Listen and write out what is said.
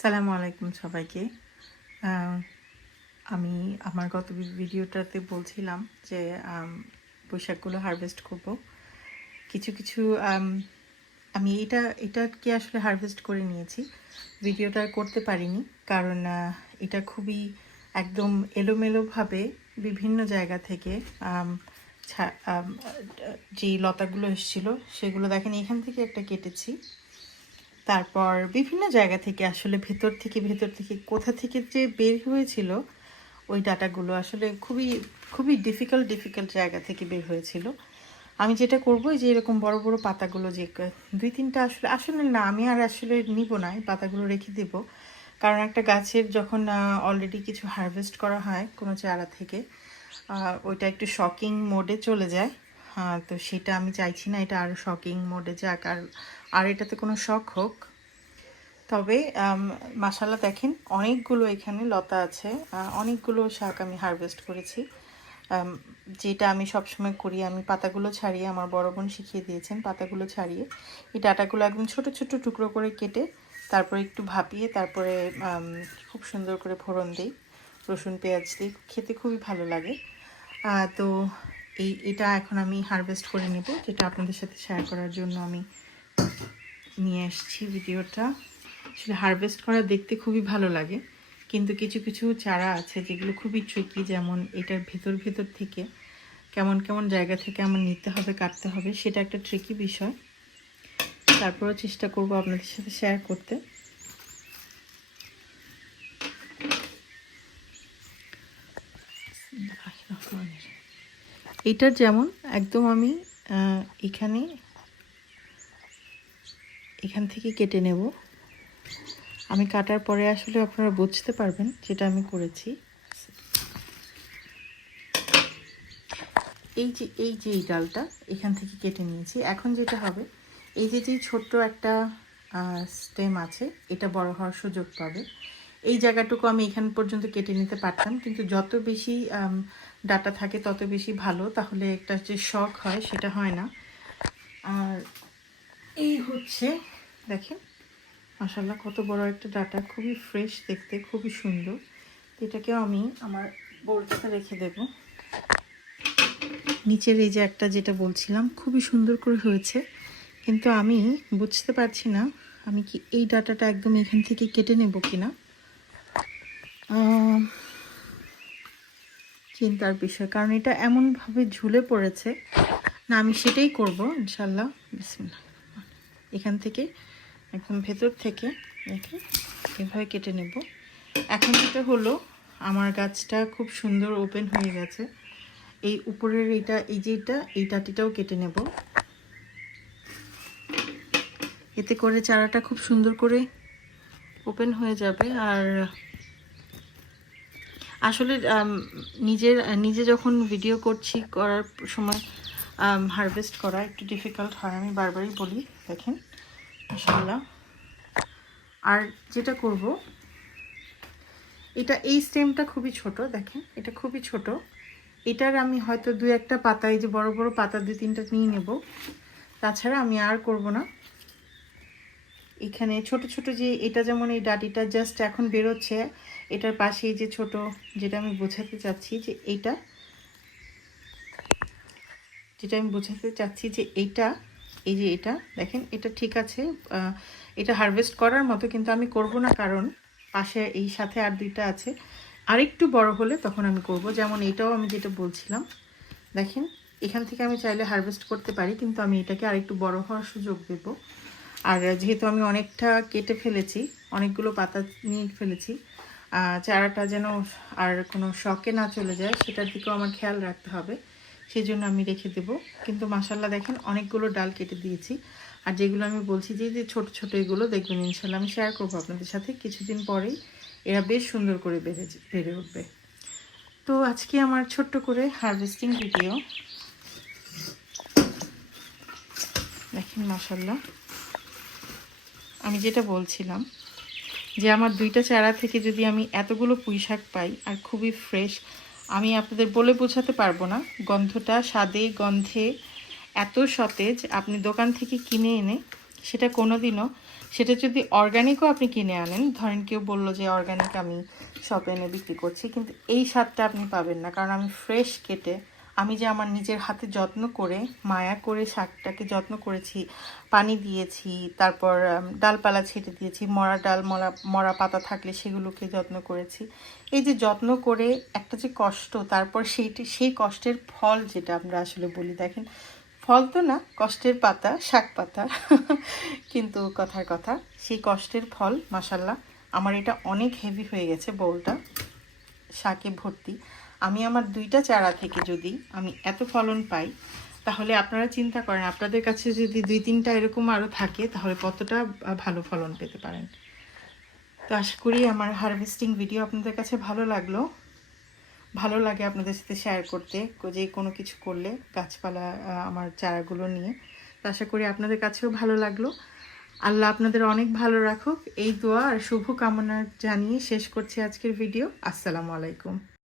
সালামু আলাইকুম সবাইকে। আমি আমার গত ভিডিওটাতে বলছিলাম যে পোশাকগুলো হারভেস্ট করব। কিছু কিছু, আমি এটা এটাকে আসলে হারভেস্ট করে নিয়েছি? ভিডিওটা করতে পারিনি, কারণ এটা খুবই একদম এলোমেলোভাবে বিভিন্ন জায়গা থেকে যে লতাগুলো এসেছিল, সেগুলো দেখেন এখান থেকে একটা কেটেছি। তারপর বিভিন্ন জায়গা থেকে আসলে ভেতর থেকে ভেতর থেকে কোথা থেকে যে বের হয়েছিল, ওই ডাটাগুলো আসলে খুবই খুবই ডিফিকাল্ট ডিফিকাল্ট জায়গা থেকে বের হয়েছিল। আমি যেটা করব যে এরকম বড় বড় পাতাগুলো যে দুই তিনটা আসলে আসলে না, আমি আর আসলে নিব না, এই পাতাগুলো রেখে দেব। কারণ একটা গাছের যখন অলরেডি কিছু হারভেস্ট করা হয় কোনো চারা থেকে ওইটা একটু শকিং মোডে চলে যায়। তো সেটা আমি চাইছি না, এটা আরও শকিং মোডে যাক, আর আর এটাতে কোনো শখ হোক। তবে মাসালা দেখেন, অনেকগুলো এখানে লতা আছে অনেকগুলো শাক আমি হারভেস্ট করেছি। যেটা আমি সবসময় করি, আমি পাতাগুলো ছাড়িয়ে আমার বড় বোন শিখিয়ে দিয়েছেন পাতাগুলো ছাড়িয়ে। এই ডাটাগুলো একদম ছোট ছোট টুকরো করে কেটে তারপরে একটু ভাপিয়ে তারপরে খুব সুন্দর করে ফোড়ন দিই, রসুন, পেঁয়াজ দিই, খেতে খুবই ভালো লাগে। তো এই, এটা এখন আমি হারভেস্ট করে নেব, যেটা আপনাদের সাথে শেয়ার করার জন্য আমি নিয়ে এসেছি ভিডিওটা। আসলে হারভেস্ট করা দেখতে খুবই ভালো লাগে, কিন্তু কিছু কিছু চারা আছে যেগুলো খুবই ট্রিকি যেমন এটার ভেতর ভেতর থেকে কেমন কেমন জায়গা থেকে আমার নিতে হবে, কাটতে হবে, সেটা একটা ট্রিকি বিষয়। তারপরেও চেষ্টা করব আপনাদের সাথে শেয়ার করতে। এটার যেমন, একদম আমি এখানে, এখান থেকে কেটে নেব। আমি কাটার পরে আসলে আপনারা বুঝতে পারবেন যেটা আমি করেছি। এই যে এই যে এই ডালটা, এখান থেকে কেটে নিয়েছি। এখন যেটা হবে, এই যে যে ছোট্ট একটা স্টেম আছে, এটা বড় হওয়ার সুযোগ পাবে। এই জায়গাটুকু আমি এখান পর্যন্ত কেটে নিতে পারতাম, কিন্তু যত বেশি ডাটা থাকে তত বেশি ভালো, তাহলে একটা যে শখ হয় সেটা হয় না। আর এই হচ্ছে, দেখেন মাসাল্লাহ কত বড় একটা ডাটা, খুবই ফ্রেশ দেখতে, খুবই সুন্দর। এটাকেও আমি আমার বোর্ডটাতে রেখে দেব। নিচের এই যে একটা যেটা বলছিলাম, খুবই সুন্দর করে হয়েছে। কিন্তু আমি বুঝতে পারছি না, আমি কি এই ডাটাটা একদম এখান থেকে কেটে নেব কিনা। চিন্তার বিষয়, কারণ এটা এমনভাবে ঝুলে পড়েছে। না, আমি সেটাই করব ইনশাল্লাহ বিসমিল্লাহ। এখান থেকে, একদম ভেতর থেকে, দেখে এভাবে কেটে নেব। এখন যেটা হলো, আমার গাছটা খুব সুন্দর ওপেন হয়ে গেছে। এই উপরের এইটা এই যে এটা, এই টাটিটাও কেটে নেব। এতে করে চারাটা খুব সুন্দর করে ওপেন হয়ে যাবে। আর আসলে নিজের, নিজে যখন ভিডিও করছি, করার সময় হারভেস্ট করা একটু ডিফিকাল্ট হয়। আমি বারবারই বলি, দেখেন, মাশাআল্লাহ। আর যেটা করব, এটা এই স্টেমটা খুবই ছোট, দেখেন, এটা খুবই ছোট। এটার আমি হয়তো দু একটা পাতা, এই যে বড় বড় পাতা দুই তিনটা নিয়ে নেব। তাছাড়া আমি আর করব না। এখানে ছোট ছোট যে, এটা যেমন এই ডাটিটা জাস্ট এখন বেরোচ্ছে এটার পাশে যে ছোট, যেটা আমি বোঝাতে চাচ্ছি যে এইটা, যেটা আমি বোঝাতে চাচ্ছি যে এইটা, এই যে এটা, দেখেন, এটা ঠিক আছে এটা হারভেস্ট করার মতো, কিন্তু আমি করব না কারণ পাশে এই সাথে আর দুইটা আছে। আরেকটু বড় হলে তখন আমি করব, যেমন এটাও আমি যেটা বলছিলাম। দেখেন, এখান থেকে আমি চাইলে হারভেস্ট করতে পারি, কিন্তু আমি এটাকে আরেকটু বড় হওয়ার সুযোগ দেব। আর যেহেতু আমি অনেকটা কেটে ফেলেছি, অনেকগুলো পাতা নিয়ে ফেলেছি চারাটা যেন আর কোনো শখে না চলে যায়, সেটার দিকেও আমার খেয়াল রাখতে হবে। সেই জন্য আমি রেখে দেব। কিন্তু মাসাল্লাহ দেখেন, অনেকগুলো ডাল কেটে দিয়েছি। আর যেগুলো আমি বলছি যে যে ছোট ছোট এগুলো দেখবেন ইনশাল্লাহ আমি শেয়ার করব আপনাদের সাথে। কিছুদিন পরেই এরা বেশ সুন্দর করে বেড়ে বেড়ে উঠবে। তো আজকে আমার ছোট্ট করে হারভেস্টিং ভিডিও দেখেন মাসাল্লাহ আমি যেটা বলছিলাম যে আমার দুইটা চারা থেকে যদি আমি এতগুলো পুঁই শাক পাই আর খুবই ফ্রেশ আমি আপনাদের বলে বোঝাতে পারব না গন্ধটা, স্বাদে, গন্ধে এত সতেজ। আপনি দোকান থেকে কিনে এনে সেটা কোনো দিনও সেটা যদি অর্গানিকও আপনি কিনে আনেন, ধরেন কেউ বলল যে অর্গানিক আমি শপে এনে বিক্রি করছি, কিন্তু এই স্বাদটা আপনি পাবেন না, কারণ আমি ফ্রেশ কেটে আমি যে আমার নিজের হাতে যত্ন করে, মায়া করে শাকটাকে যত্ন করেছি, পানি দিয়েছি, তারপর ডালপালা ছেটে দিয়েছি, মরা ডাল, মরা মরা পাতা থাকলে সেগুলোকে যত্ন করেছি। এই যে যত্ন করে একটা যে কষ্ট, তারপর সেইটি, সেই কষ্টের ফল যেটা আমরা আসলে বলি, দেখেন, ফল তো না, কষ্টের পাতা, শাক পাতা, কিন্তু কথার কথা, সেই কষ্টের ফল মাসাল্লাহ আমার এটা অনেক হেভি হয়ে গেছে বোলটা শাকে ভর্তি। আমি আমার দুইটা চারা থেকে যদি আমি এত ফলন পাই, তাহলে আপনারা চিন্তা করেন, আপনাদের কাছে যদি দুই তিনটা এরকম আরও থাকে, তাহলে কতটা ভালো ফলন পেতে পারেন। তো আশা করি আমার হারভেস্টিং ভিডিও আপনাদের কাছে ভালো লাগল। ভালো লাগে আপনাদের সাথে শেয়ার করতে, যে কোনো কিছু করলে গাছপালা আমার চারাগুলো নিয়ে। তো আশা করি আপনাদের কাছেও ভালো লাগল। আল্লাহ আপনাদের অনেক ভালো রাখুক। এই দোয়া আর শুভ কামনা জানিয়ে শেষ করছি আজকের ভিডিও আসসালামু আলাইকুম।